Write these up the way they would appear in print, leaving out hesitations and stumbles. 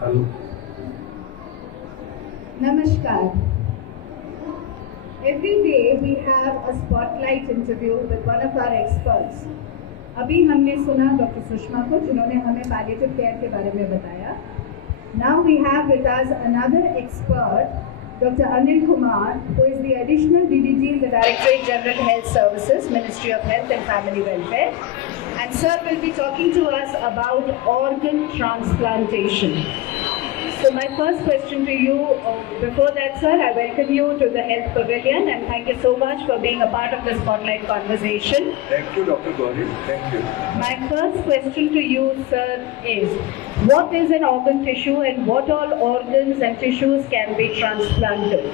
Hello. Namaskar. Every day we have a spotlight interview with one of our experts. अभी हमने सुना doctor Sushma को जिन्होंने हमें पैलिएटिव केयर के बारे में बताया. Now we have with us another expert, Dr. Anil Kumar, who is the additional DDG in the Directorate General Health Services, Ministry of Health and Family Welfare. And sir will be talking to us about organ transplantation. So my first question to you, before that sir, I welcome you to the Health Pavilion and thank you so much for being a part of the Spotlight conversation. Thank you, Dr. Gauri. Thank you. My first question to you sir is, what is an organ tissue and what all organs and tissues can be transplanted?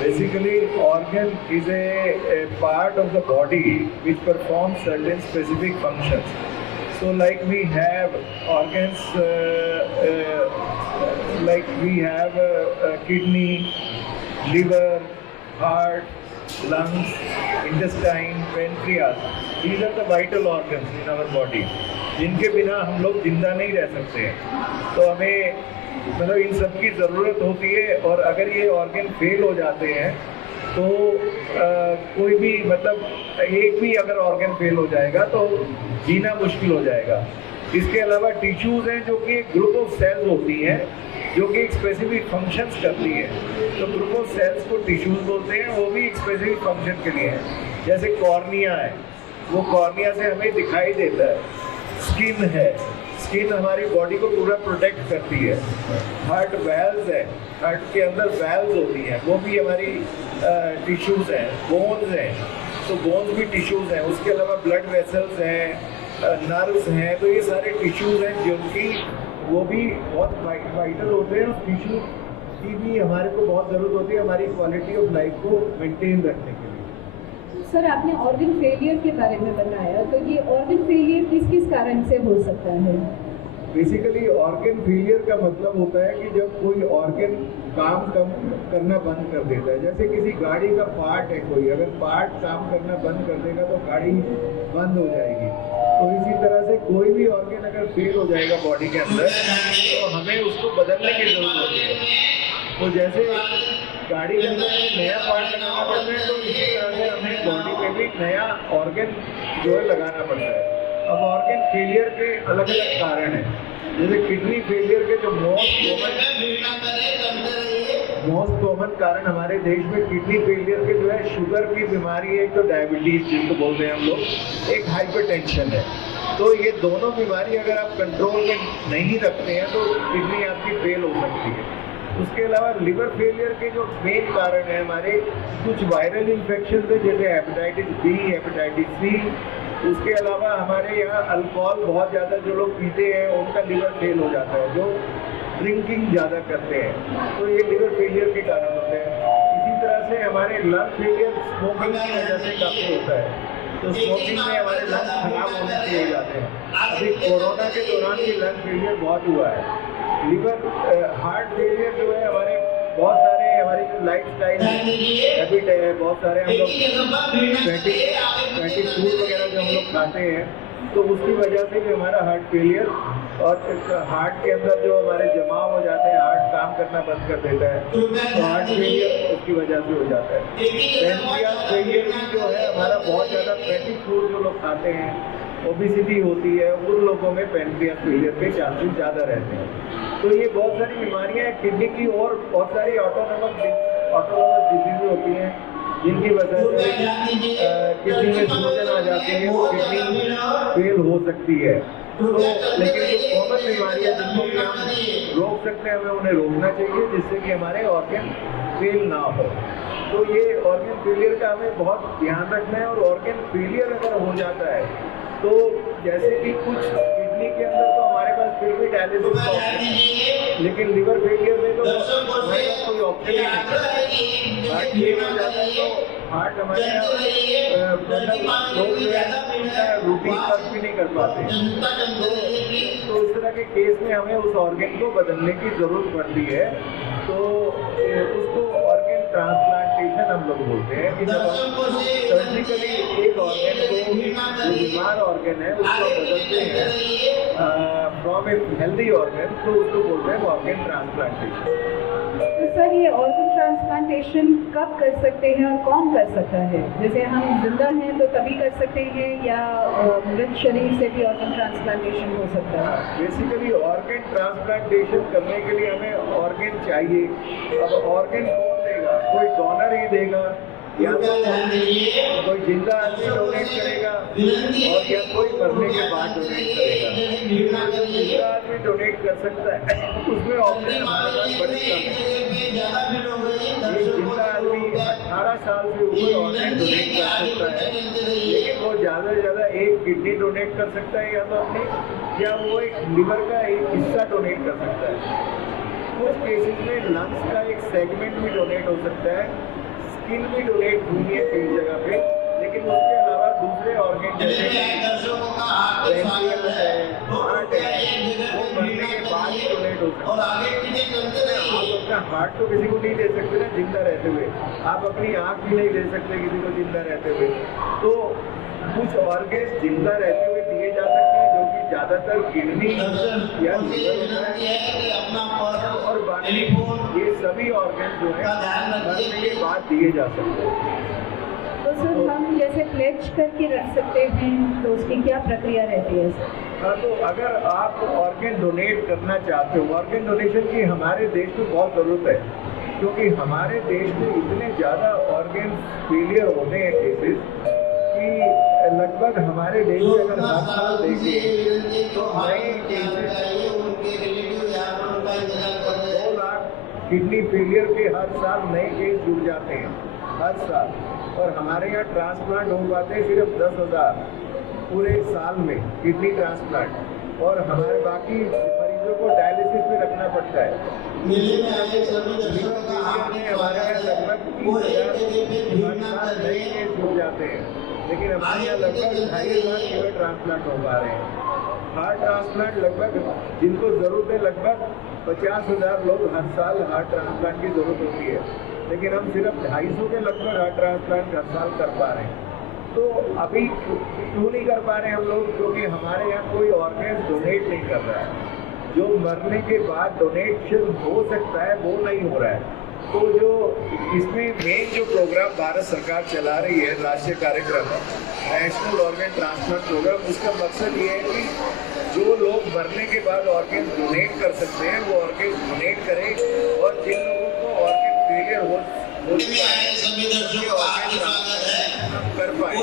Basically, organ is a part of the body which performs certain specific functions. So like we have organs, like we have kidney, liver, heart, lungs, intestine, pancreas. These are the vital organs in our body. जिनके बिना हम लोग जिंदा नहीं रह सकते हैं. तो हमें मतलब इन सब की ज़रूरत होती है और अगर ये ऑर्गन फेल हो जाते हैं तो कोई भी मतलब एक भी अगर ऑर्गन फेल हो जाएगा तो जीना मुश्किल हो जाएगा. इसके अलावा टिश्यूज़ हैं जो कि एक ग्रुप ऑफ सेल्स होती हैं जो कि एक स्पेसिफिक फंक्शंस करती है. तो ग्रुप ऑफ सेल्स को टिश्यूज़ बोलते हैं. वो भी एक स्पेसिफिक फंक्शन के लिए है. जैसे कॉर्निया है, वो कॉर्निया से हमें दिखाई देता है. स्किन है, स्किन हमारी बॉडी को पूरा प्रोटेक्ट करती है. हार्ट वेल्स है, हार्ट के अंदर वेल्स होती हैं, वो भी हमारी टिश्यूज़ हैं. बोन्स हैं, तो बोन्स भी टिश्यूज़ हैं. उसके अलावा ब्लड वेसल्स हैं, नर्व्स हैं. तो ये सारे टिश्यूज़ हैं जो कि वो भी बहुत वाइटल होते हैं. उस टिश्यू की भी हमारे को बहुत ज़रूरत होती है हमारी क्वालिटी ऑफ लाइफ को मेंटेन रखने के लिए. सर आपने ऑर्गन फेलियर के बारे में बताया, तो ये ऑर्गन फेलियर किस किस कारण से हो सकता है? बेसिकली ऑर्गन फेलियर का मतलब होता है कि जब कोई ऑर्गन काम कम करना बंद कर देता है. जैसे किसी गाड़ी का पार्ट है, कोई अगर पार्ट काम करना बंद कर देगा तो गाड़ी बंद हो जाएगी. तो इसी तरह से कोई भी ऑर्गन अगर फेल हो जाएगा बॉडी के अंदर तो हमें उसको बदलने की ज़रूरत होती है. तो जैसे गाड़ी के अंदर नया पार्ट लगाना पड़ता है तो इसी तरह से हमें बॉडी में भी नया ऑर्गन जो है लगाना पड़ता है. अब ऑर्गन फेलियर के अलग अलग कारण हैं. जैसे किडनी फेलियर के जो मोस्ट कॉमन कारण हमारे देश में किडनी फेलियर के जो है शुगर की बीमारी है. एक तो डायबिटीज़ जिसको बोलते हैं हम लोग, एक हाइपरटेंशन है. तो ये दोनों बीमारी अगर आप कंट्रोल में नहीं रखते हैं तो किडनी आपकी फेल हो सकती है. उसके अलावा लिवर फेलियर के जो मेन कारण है हमारे कुछ वायरल इन्फेक्शन है जैसे हेपेटाइटिस बी, हेपेटाइटिस सी. उसके अलावा हमारे यहाँ अल्कोहल बहुत ज़्यादा जो लोग पीते हैं उनका लिवर फेल हो जाता है, जो ड्रिंकिंग ज़्यादा करते हैं. तो ये लिवर फेलियर के कारण होते हैं. इसी तरह से हमारे लंग फेलियर स्मोकिंग की वजह से काफ़ी होता है. तो स्मोकिंग में हमारे लंग्स खराब होने से हो जाते हैं. अभी कोरोना के दौरान भी लंग फेलियर बहुत हुआ है. लिवर हार्ट फेलियर जो है हमारे बहुत सारे हमारी जो लाइफ स्टाइल हैबिट है, बहुत सारे हम लोग फैटी फूड वगैरह जो हम लोग खाते हैं तो उसकी वजह से भी हमारा हार्ट फेलियर और हार्ट के अंदर जो हमारे जमाव हो जाते हैं, हार्ट काम करना बंद कर देता है तो हार्ट फेलियर उसकी वजह से हो जाता है. पैनक्रियास फेलियर भी जो है हमारा बहुत ज़्यादा फैटी फूड जो लोग खाते हैं, ओबेसिटी होती है, उन लोगों में पैनक्रियास फेलियर के चांसेस ज़्यादा रहते हैं. तो ये बहुत सारी बीमारियां हैं किडनी की और बहुत सारी ऑटोनोमस डिजीज होती हैं जिनकी वजह से किडनी में सूजन आ जाती है, किडनी फेल हो सकती है. तो लेकिन जो कॉमन बीमारियां जिनको कि हम रोक सकते हैं हमें उन्हें रोकना चाहिए जिससे कि हमारे ऑर्गन फेल ना हो. तो ये ऑर्गन फेलियर का हमें बहुत ध्यान रखना है. और ऑर्गन फेलियर अगर हो जाता है तो जैसे कि कुछ किडनी के अंदर तो हमारे पास फिर भी डायलिसिस का ऑप्शन है, लेकिन लिवर फेलियर में तो हमारे पास कोई ऑप्शन ही नहीं है. हार्ट फेल हो जाता है तो हार्ट हमारे मतलब लोग जो है रूटीन वर्क भी नहीं कर पाते. तो इस तरह के केस में हमें उस ऑर्गन को बदलने की ज़रूरत पड़ती है. तो उसको ऑर्गन ट्रांसप्लांटेशन ट्रांसप्लांट हम लोग बोलते हैं कि जब हम सर्जिकली एक ऑर्गन को, जो बीमार ऑर्गन है उसको बदलते हैं फ्रॉम ए हेल्दी ऑर्गन, तो उसको बोलते हैं ऑर्गन ट्रांसप्लांटेशन। तो सर ये ऑर्गन ट्रांसप्लांटेशन कब कर सकते हैं और कौन कर सकता है? जैसे हम जिंदा हैं तो तभी कर सकते हैं या मृत शरीर से भी ऑर्गन ट्रांसप्लांटेशन हो सकता है? बेसिकली ऑर्गन ट्रांसप्लांटेशन करने के लिए हमें ऑर्गन चाहिए। अब ऑर्गन कौन देगा? कोई डोनर ही देगा, या तो कोई जिंदा आदमी डोनेट करेगा और या कोई मरने के बाद डोनेट करेगा। जो जिंदा आदमी डोनेट कर सकता है उसमें ऑप्शन हमारे पास बड़ी कम है। एक जिंदा आदमी 18 साल से ऊपर ऑर्गन डोनेट कर सकता है, लेकिन वो ज़्यादा से ज़्यादा एक किडनी डोनेट कर सकता है या तो अपनी, या वो एक लिवर का एक हिस्सा डोनेट कर सकता है। कुछ केसेस में लंग्स का एक सेगमेंट भी डोनेट हो सकता है, स्किन भी डोनेट होनी है कई जगह पे, लेकिन उसके अलावा दूसरे ऑर्गन जैसे पैंक्रियास है, हार्ट है, वो मरने के बाद ही डोनेट हो सकता है। आप अपना हार्ट तो किसी को नहीं दे सकते ना जिंदा रहते हुए, आप अपनी आँख भी नहीं दे सकते किसी को जिंदा रहते हुए। तो कुछ ऑर्गन जिंदा रहते हुए दिए जा सकते हैं, जो कि ज़्यादातर किडनी या लीवर होता है, और बाकी ये सभी ऑर्गन जो है मरने के बाद दिए जा सकते हैं। तो सर हम जैसे प्लेज करके रख सकते हैं, तो उसकी क्या प्रक्रिया रहती है सर? हाँ, तो अगर आप ऑर्गन डोनेट करना चाहते हो, ऑर्गन डोनेशन की हमारे देश में बहुत ज़रूरत है, क्योंकि हमारे देश में इतने ज़्यादा ऑर्गन फेलियर होते हैं केसेस कि लगभग हमारे देश में अगर हर साल देखें तो नए केसेस 2 लाख किडनी फेलियर के हर साल नए केस जुड़ जाते हैं हर साल, और हमारे यहाँ ट्रांसप्लांट हो पाते हैं सिर्फ 10,000 पूरे साल में किडनी ट्रांसप्लांट, और हमारे बाकी मरीजों को डायलिसिस में रखना पड़ता है। हमारे यहाँ लगभग 30,000 हर साल नए केस जुड़ जाते हैं, लेकिन हमारे यहाँ लगभग 2,500 लीवर ट्रांसप्लांट हो पा रहे हैं। हार्ट ट्रांसप्लांट लगभग जिनको ज़रूरत है, लगभग 50,000 लोग हर साल हार्ट ट्रांसप्लांट की ज़रूरत होती है, लेकिन हम सिर्फ 250 के लगभग हार्ट ट्रांसप्लांट हर साल कर पा रहे हैं। तो अभी क्यों नहीं कर पा रहे हैं हम लोग? क्योंकि हमारे यहाँ कोई ऑर्गन डोनेट नहीं कर रहा है। जो मरने के बाद डोनेशन हो सकता है वो नहीं हो रहा है। तो जो इसमें मेन जो प्रोग्राम भारत सरकार चला रही है, राष्ट्रीय कार्यक्रम नेशनल ऑर्गन ट्रांसप्लांट प्रोग्राम, उसका मकसद ये है कि जो लोग मरने के बाद ऑर्गन डोनेट कर सकते हैं वो ऑर्गन डोनेट करें, और जिन लोगों को ऑर्गन फेलियर हो चुका है उनके ऑर्गन ट्रांसप्लांट कर पाए।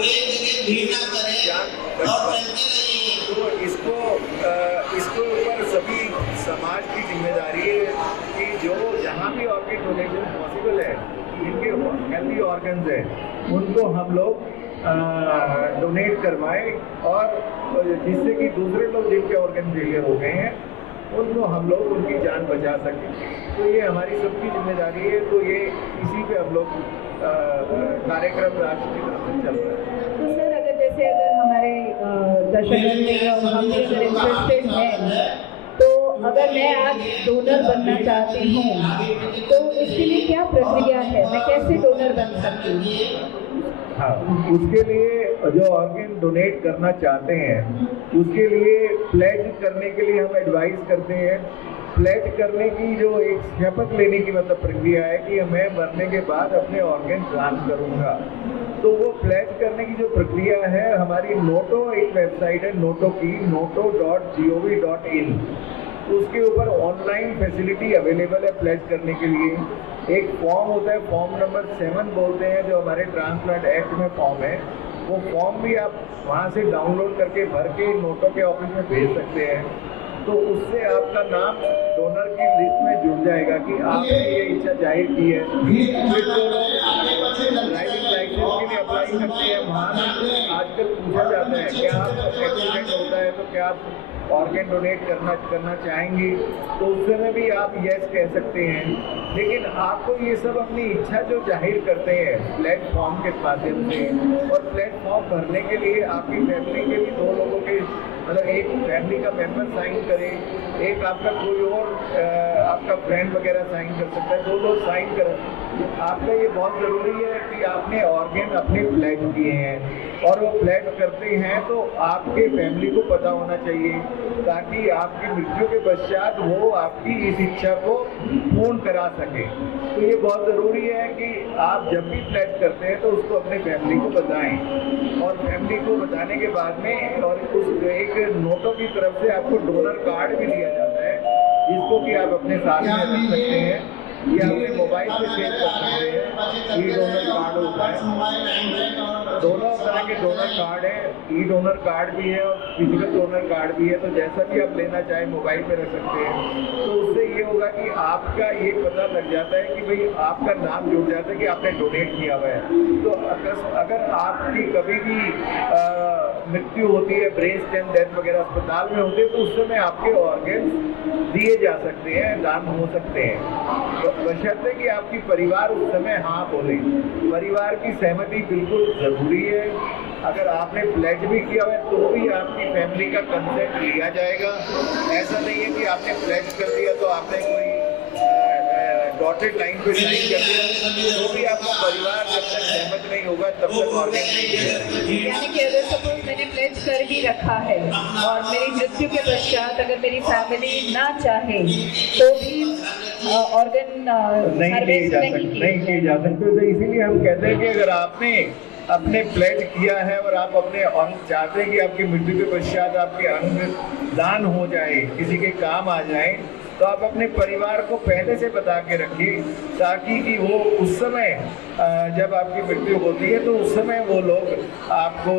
तो इसको ऊपर सभी समाज की जिम्मेदारी है कि जो जहाँ भी ऑर्गन डोनेशन पॉसिबल है, जिनके हेल्दी ऑर्गन्स हैं उनको हम लोग डोनेट करवाएं, और जिससे कि दूसरे लोग जिनके ऑर्गन फेलियर हो गए हैं उनको हम लोग उनकी जान बचा सकें। तो ये हमारी सबकी जिम्मेदारी है। तो ये इसी पे हम लोग कार्यक्रम राष्ट्र की तरफ से चल रहा है। तो सर अगर हमारे दर्शकों में और हम भी अगर इंटरेस्टेड हैं, तो अगर मैं आज डोनर बनना चाहती हूँ तो इसके लिए क्या प्रक्रिया है? मैं कैसे डोनर बन सकती हूँ? हाँ, उसके लिए जो ऑर्गन डोनेट करना चाहते हैं उसके लिए प्लेज करने के लिए हम एडवाइस करते हैं। प्लेज करने की जो एक शपथ लेने की मतलब प्रक्रिया है कि मैं मरने के बाद अपने ऑर्गन दान करूँगा, तो वो प्लेज करने की जो प्रक्रिया है, हमारी नोटो एक वेबसाइट है नोटो की, noto.gov.in, उसके ऊपर ऑनलाइन फैसिलिटी अवेलेबल है प्लेज करने के लिए। एक फॉर्म होता है, फॉर्म नंबर 7 बोलते हैं, जो हमारे ट्रांसप्लांट एक्ट में फॉर्म है, वो फॉर्म भी आप वहाँ से डाउनलोड करके भर के नोटो के ऑफिस में भेज सकते हैं। तो उससे आपका नाम डोनर की लिस्ट में जुड़ जाएगा कि आपने ये इच्छा जाहिर की है। फिर जो लोग ड्राइविंग लाइसेंस के लिए अप्लाई करते हैं, वहाँ आजकल पूछा जाता है क्या आप एक्सीडेंट होता है तो क्या आप ऑर्गन डोनेट करना चाहेंगी, तो उस समय भी आप यस कह सकते हैं। लेकिन आपको ये सब अपनी इच्छा जो जाहिर करते हैं प्लेटफॉर्म के माध्यम से, और प्लेटफॉर्म भरने के लिए आपकी फैमिली के भी 2 लोगों के मतलब एक फैमिली का मेंबर साइन करे एक आपका कोई और आपका फ्रेंड वगैरह साइन कर सकता है, 2 लोग साइन करें। आपका ये बहुत ज़रूरी है कि आपने ऑर्गन अपने प्लेज किए हैं और वो प्लेज करते हैं तो आपके फैमिली को पता होना चाहिए, ताकि आपकी मृत्यु के पश्चात वो आपकी इस इच्छा को पूर्ण करा सके। तो ये बहुत ज़रूरी है कि आप जब भी प्लेज करते हैं तो उसको अपने फैमिली को बताएं, और फैमिली को बताने के बाद में और उस एक नोटों की तरफ से आपको डोनर कार्ड भी दिया जाता है, जिसको कि आप अपने साथ में रख सकते हैं या अपने मोबाइल से शेयर कर सकते हैं। ई डोनर कार्ड होता है, दोनों तरह के डोनर कार्ड है, ई डोनर कार्ड भी है और फिजिकल डोनर कार्ड भी है। तो जैसा भी आप लेना चाहें मोबाइल पे रख सकते हैं। तो उससे ये होगा कि आपका ये पता लग जाता है कि भाई आपका नाम जुड़ जाता है कि आपने डोनेट किया हुआ है। तो अगर आपकी कभी भी मृत्यु होती है, ब्रेस्ट एंड डेथ वगैरह अस्पताल में होते हैं, तो उस समय आपके ऑर्गन दिए जा सकते हैं, दान हो सकते हैं, बशर्ते कि आपकी परिवार उस समय हाँ बोले। परिवार की सहमति बिल्कुल जरूरी है। अगर आपने प्लेज भी किया हुआ है तो भी आपकी फैमिली का कंसेंट लिया जाएगा। ऐसा नहीं है कि आपने प्लेज कर दिया तो आपने कोई डॉटेड लाइन पे साइन कर दिया तो भी आपका परिवार जब तक सहमत नहीं होगा तब तक ऑर्गन नहीं मिलेगा। यानी कि अगर सपोज मैंने प्लेज कर ही रखा है और मेरी मृत्यु के पश्चात अगर मेरी फैमिली ना चाहे तो भी ऑर्गन नहीं किए जा सकते। तो इसीलिए हम कहते हैं कि अगर आपने अपने प्लेज किया है और आप अपने अंग चाहते हैं कि आपकी मृत्यु के पश्चात आपके अंग दान हो जाए, किसी के काम आ जाए, तो आप अपने परिवार को पहले से बता के रखिए, ताकि कि वो उस समय जब आपकी मृत्यु होती है तो उस समय वो लोग आपको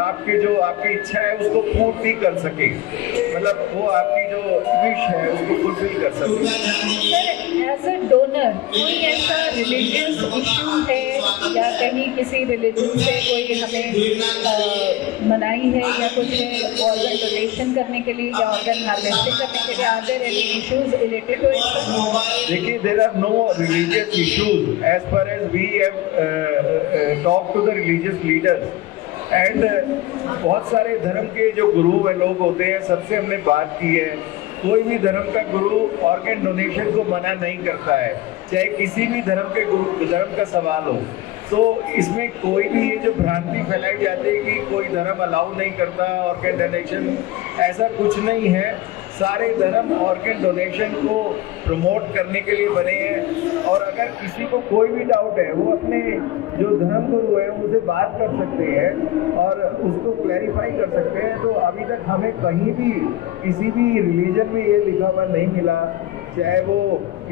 आपकी इच्छा है उसको पूर्ण भी कर सके, मतलब वो आपकी जो विश है उसको फुलफिल कर सके। सर, एज अ डोनर कोई ऐसा रिलीजियस इशू है या कहीं किसी रिलीजन से कोई हमें मनाही है या कुछ है ऑर्गन डोनेशन करने के लिए या ऑर्गन हार्वेस्टिंग करने के लिए? Are there any issues related to it? देखिए, there are no religious issues as far as we have talked to the religious leaders and बहुत सारे धर्म के जो गुरु व लोग होते हैं सबसे हमने बात की है। कोई भी धर्म का गुरु ऑर्गन डोनेशन को मना नहीं करता है, चाहे किसी भी धर्म का सवाल हो। तो इसमें कोई भी ये जो भ्रांति फैलाई जाती है कि कोई धर्म अलाउ नहीं करता ऑर्गन डोनेशन, ऐसा कुछ नहीं है। सारे धर्म ऑर्गन डोनेशन को प्रमोट करने के लिए बने हैं, और अगर किसी को कोई भी डाउट है वो अपने जो धर्म गुरु है उनसे बात कर सकते हैं और उसको क्लैरिफाई कर सकते हैं। तो अभी तक हमें कहीं भी किसी भी रिलीजन में ये लिखा हुआ नहीं मिला, चाहे वो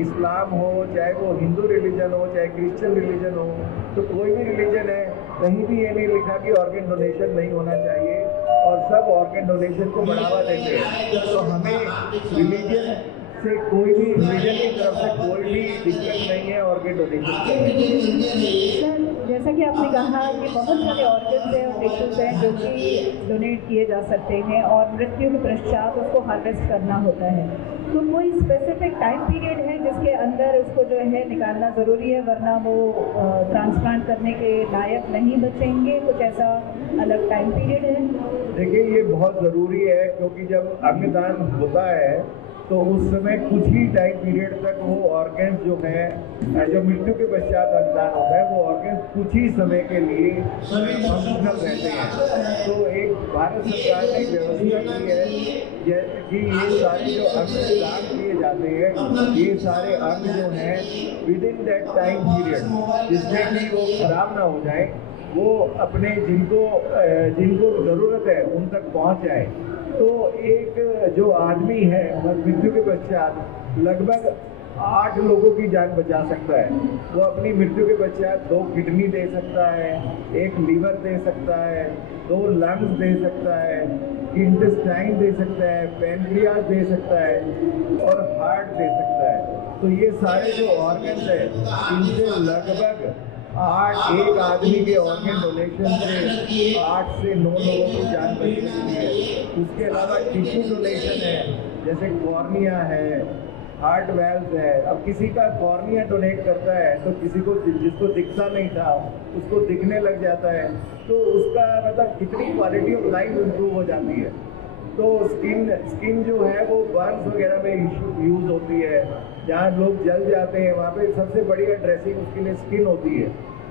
इस्लाम हो, चाहे वो हिंदू रिलीजन हो, चाहे क्रिश्चियन रिलीजन हो, तो कोई भी रिलीजन है कहीं भी ये नहीं लिखा कि ऑर्गन डोनेशन नहीं होना चाहिए, और सब ऑर्गन डोनेशन को बढ़ावा देते हैं। तो हमें रिलीजन से कोई भी रिलीजन की तरफ से कोई भी दिक्कत नहीं है ऑर्गन डोनेशन सर, जैसा कि आपने कहा कि बहुत सारे ऑर्गन्स हैं और टिश्यूज हैं जो कि डोनेट किए जा सकते हैं और मृत्यु के पश्चात उसको हार्वेस्ट करना होता है, तो कोई स्पेसिफिक टाइम पीरियड है जिसके अंदर उसको जो है निकालना ज़रूरी है, वरना वो ट्रांसप्लांट करने के लायक नहीं बचेंगे? कुछ ऐसा अलग टाइम पीरियड है? देखिए, ये बहुत ज़रूरी है क्योंकि जब अंगदान होता है तो उस समय कुछ ही टाइम पीरियड तक वो ऑर्गन्स जो है, जो मृत्यु के पश्चात अंगदान होता है, वो ऑर्गन्स कुछ ही समय के लिए फंक्शनल रहते हैं। तो एक भारत सरकार ने व्यवस्था की है कि ये सारे जो अंग दान किए जाते हैं, ये सारे अंग जो हैं with in that time period, जिसमें कि वो खराब ना हो जाए, वो अपने जिनको ज़रूरत है उन तक पहुंच जाए। तो एक जो आदमी है मृत्यु के पश्चात लगभग 8 लोगों की जान बचा सकता है। वो अपनी मृत्यु के पश्चात 2 किडनी दे सकता है, 1 लीवर दे सकता है, 2 लंग्स दे सकता है, इंटेस्टाइन दे सकता है, पैनक्रियास दे सकता है और हार्ट दे सकता है। तो ये सारे जो ऑर्गन्स है इनसे लगभग एक आदमी के ऑर्गन डोनेशन से 8 से 9 लोगों की जान बच सकती है। उसके अलावा टिश्यू डोनेशन है, जैसे कॉर्निया है, हार्ट वेल्व है। अब किसी का कॉर्निया डोनेट करता है तो किसी को जिसको दिखता नहीं था उसको दिखने लग जाता है, तो उसका मतलब कितनी क्वालिटी ऑफ लाइफ इम्प्रूव हो जाती है। तो स्किन जो है वो बर्न्स वगैरह में यूज़ होती है, जहाँ लोग जल जाते हैं वहाँ पे सबसे बढ़िया ड्रेसिंग उसके लिए स्किन होती है।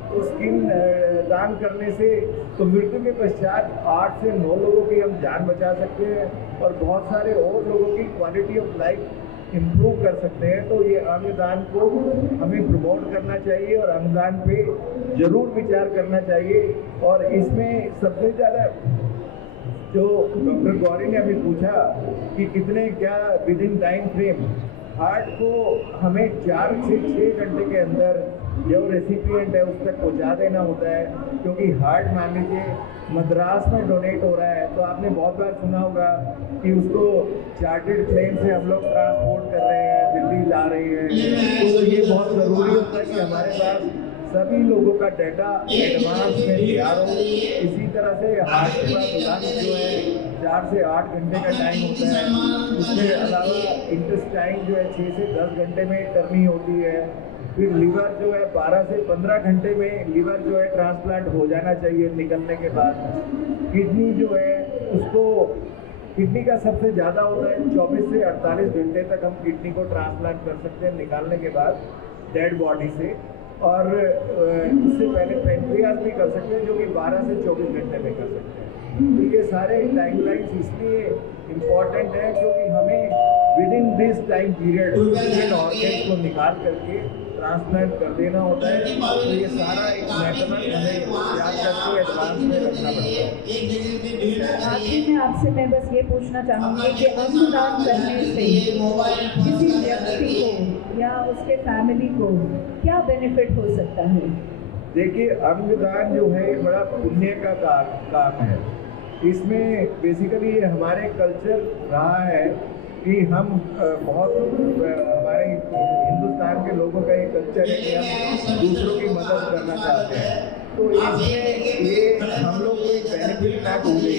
तो स्किन दान करने से तो मृत्यु के पश्चात 8 से 9 लोगों की हम जान बचा सकते हैं और बहुत सारे और लोगों की क्वालिटी ऑफ लाइफ इम्प्रूव कर सकते हैं। तो ये अंगदान को हमें प्रमोट करना चाहिए और अंगदान पे जरूर विचार करना चाहिए। और इसमें सबसे ज़्यादा जो डॉक्टर गौरी ने अभी पूछा कि कितने क्या with in time frame, heart को हमें 4 से 6 घंटे के अंदर जो रेसिपिएंट है उस तक पहुँचा देना होता है, क्योंकि हार्ट मान लीजिए मद्रास में डोनेट हो रहा है तो आपने बहुत बार सुना होगा कि उसको चार्टर्ड प्लेन से हम लोग ट्रांसपोर्ट कर रहे हैं, दिल्ली ला रहे हैं। तो ये बहुत ज़रूरी होता है कि हमारे पास सभी लोगों का डाटा एडवांस में तैयार हो। इसी तरह से हार्ट के पास लंग्स जो है 4 से 8 घंटे का टाइम होता है। उसके अलावा इंटेस्टाइन जो है 6 से 10 घंटे में करनी होती है। फिर लीवर जो है 12 से 15 घंटे में लीवर जो है ट्रांसप्लांट हो जाना चाहिए निकलने के बाद। किडनी जो है उसको, किडनी का सबसे ज़्यादा होता है 24 से 48 घंटे तक हम किडनी को ट्रांसप्लांट कर सकते हैं निकालने के बाद डेड बॉडी से। और इससे पहले पेनक्रियास भी कर सकते हैं जो कि 12 से 24 घंटे में कर सकते हैं। तो ये सारे टाइमलाइंस इसलिए इम्पॉर्टेंट है क्योंकि हमें with in this time period in organs को निकाल करके ट्रांसप्लांट कर देना होता है। तो ये सारा एक मेथड हमें याद करके एडवांस में रखना पड़ता है। आखिर में आपसे मैं बस ये पूछना चाहूँगी कि अंगदान करने से किसी व्यक्ति को या उसके फैमिली को क्या बेनिफिट हो सकता है? देखिए, अंगदान जो है एक बड़ा पुण्य का काम है। इसमें बेसिकली हमारे कल्चर रहा है कि हम बहुत हमारे हिंदुस्तान के लोगों का ये कल्चर है कि हम दूसरों की मदद करना चाहते हैं। तो इसमें ये हम लोग कोई बेनिफिट ना ढूंढे,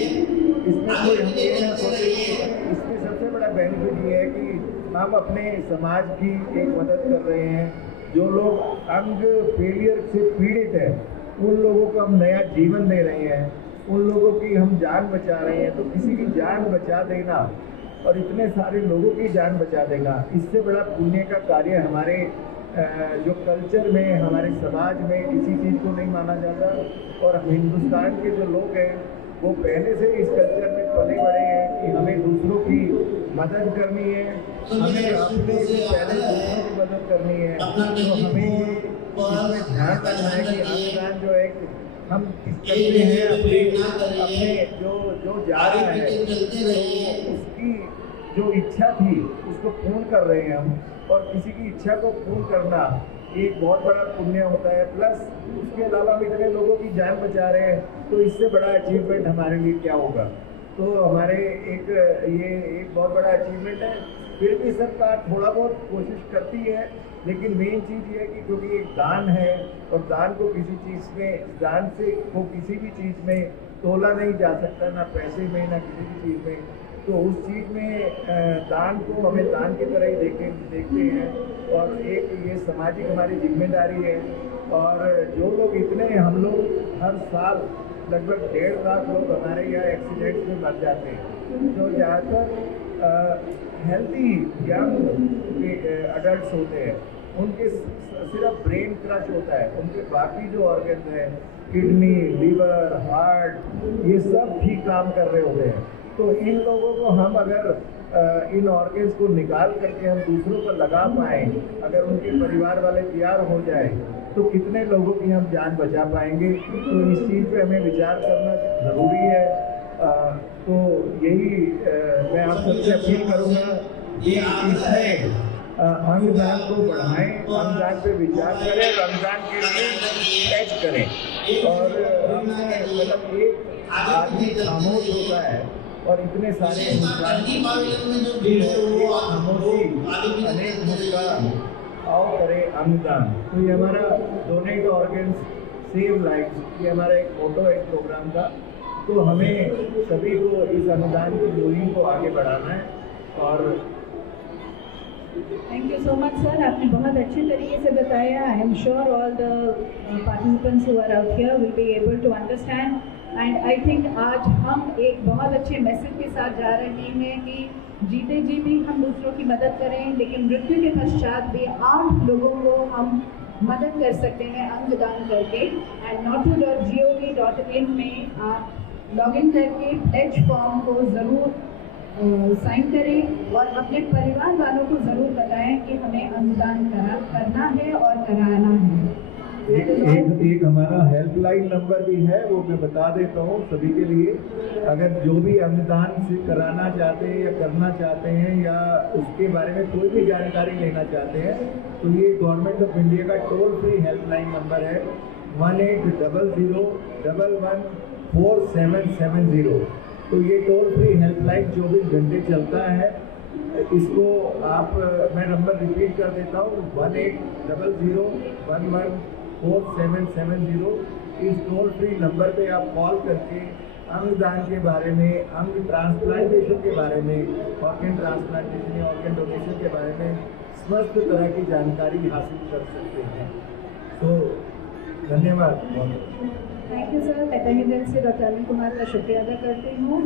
इसमें कोई हम ये ना सोचे। इसमें सबसे बड़ा बेनिफिट ये है कि हम अपने समाज की एक मदद कर रहे हैं। जो लोग अंग फेलियर से पीड़ित हैं उन लोगों को हम नया जीवन दे रहे हैं, उन लोगों की हम जान बचा रहे हैं। तो किसी की जान बचा देना और इतने सारे लोगों की जान बचा देगा, इससे बड़ा पुण्य का कार्य हमारे जो कल्चर में, हमारे समाज में किसी चीज़ को नहीं माना जाता। और हिंदुस्तान के जो लोग हैं वो पहले से इस कल्चर में पले बड़े हैं कि हमें दूसरों की मदद करनी है, हमें अपने से पहले दूसरों की मदद करनी है। तो हमें इसमें ध्यान रखना है कि अंगदान जो है हम करते हैं अपने जो जा रहा है तो उसकी जो इच्छा थी उसको पूर्ण कर रहे हैं हम। और किसी की इच्छा को पूर्ण करना एक बहुत बड़ा पुण्य होता है। प्लस उसके अलावा हम इतने लोगों की जान बचा रहे हैं, तो इससे बड़ा अचीवमेंट हमारे लिए क्या होगा। तो हमारे ये एक बहुत बड़ा अचीवमेंट है। फिर भी सरकार थोड़ा बहुत कोशिश करती है, लेकिन मेन चीज़ ये है कि क्योंकि एक दान है और दान को किसी चीज़ में, दान से को किसी भी चीज़ में तोला नहीं जा सकता, ना पैसे में ना किसी भी चीज़ में। तो उस चीज़ में दान को हमें दान की तरह ही देखते हैं। और एक ये सामाजिक हमारी जिम्मेदारी है। और जो लोग इतने, हम लोग हर साल लगभग 1.5 लाख लोग हमारे यहाँ एक्सीडेंट्स में मर जाते हैं। जो ज़्यादातर हेल्दी यंग अडल्ट होते हैं, उनके सिर्फ ब्रेन क्रश होता है, उनके बाकी जो ऑर्गन हैं, किडनी, लीवर, हार्ट, ये सब ठीक काम कर रहे होते हैं। तो इन लोगों को हम अगर इन ऑर्गन्स को निकाल करके हम दूसरों पर लगा पाएँ, अगर उनके परिवार वाले तैयार हो जाए, तो कितने लोगों की हम जान बचा पाएंगे। तो इस चीज़ पे हमें विचार करना ज़रूरी है। तो यही मैं आप सबसे अपील करूँगा कि इसमें अंगदान को बढ़ाएं, अंगदान पे विचार करें और अंगदान के लिए टैच करें। और मतलब एक आदमी खामोश होता है और इतने सारे खामोशी अनेक मुस्कान, आओ करें अंगदान। तो ये हमारा डोनेट ऑर्गन्स सेव लाइफ, ये हमारा एक मोटो है इस प्रोग्राम का। तो हमें सभी को इस अंगदान की मुहिम को आगे बढ़ाना है। और thank you so much sir, आपने बहुत अच्छे तरीके से बताया। I am sure all the participants who are out here will be able to understand and I think आज हम एक बहुत अच्छे मैसेज के साथ जा रहे हैं कि जीते जी भी हम दूसरों की मदद करें, लेकिन मृत्यु के पश्चात भी 8 लोगों को हम मदद कर सकते हैं अंगदान करके। एंड notu.gov.in में आप लॉग इन करके प्लेज फॉर्म को ज़रूर साइन करें और अपने परिवार वालों को ज़रूर बताएं कि हमें अंगदान करना है और कराना है। एक हमारा हेल्पलाइन नंबर भी है, वो मैं बता देता हूँ सभी के लिए। अगर जो भी अंगदान से कराना चाहते हैं या करना चाहते हैं या उसके बारे में कोई भी जानकारी लेना चाहते हैं तो ये गवर्नमेंट ऑफ इंडिया का टोल फ्री हेल्पलाइन नंबर है 1800-114770। तो ये टोल फ्री हेल्पलाइन 24 घंटे चलता है। इसको आप मैं नंबर रिपीट कर देता हूँ 1800-114770। इस टोल फ्री नंबर पे आप कॉल करके अंगदान के बारे में, अंग ट्रांसप्लांटेशन के बारे में, ऑर्गन ट्रांसप्लांटेशन या ऑर्गन डोनेशन के बारे में समस्त तरह की जानकारी हासिल कर सकते हैं। तो धन्यवाद। Thank you sir. मैं तहे दिल से डॉक्टर अनिल कुमार का शुक्रिया अदा करती हूँ।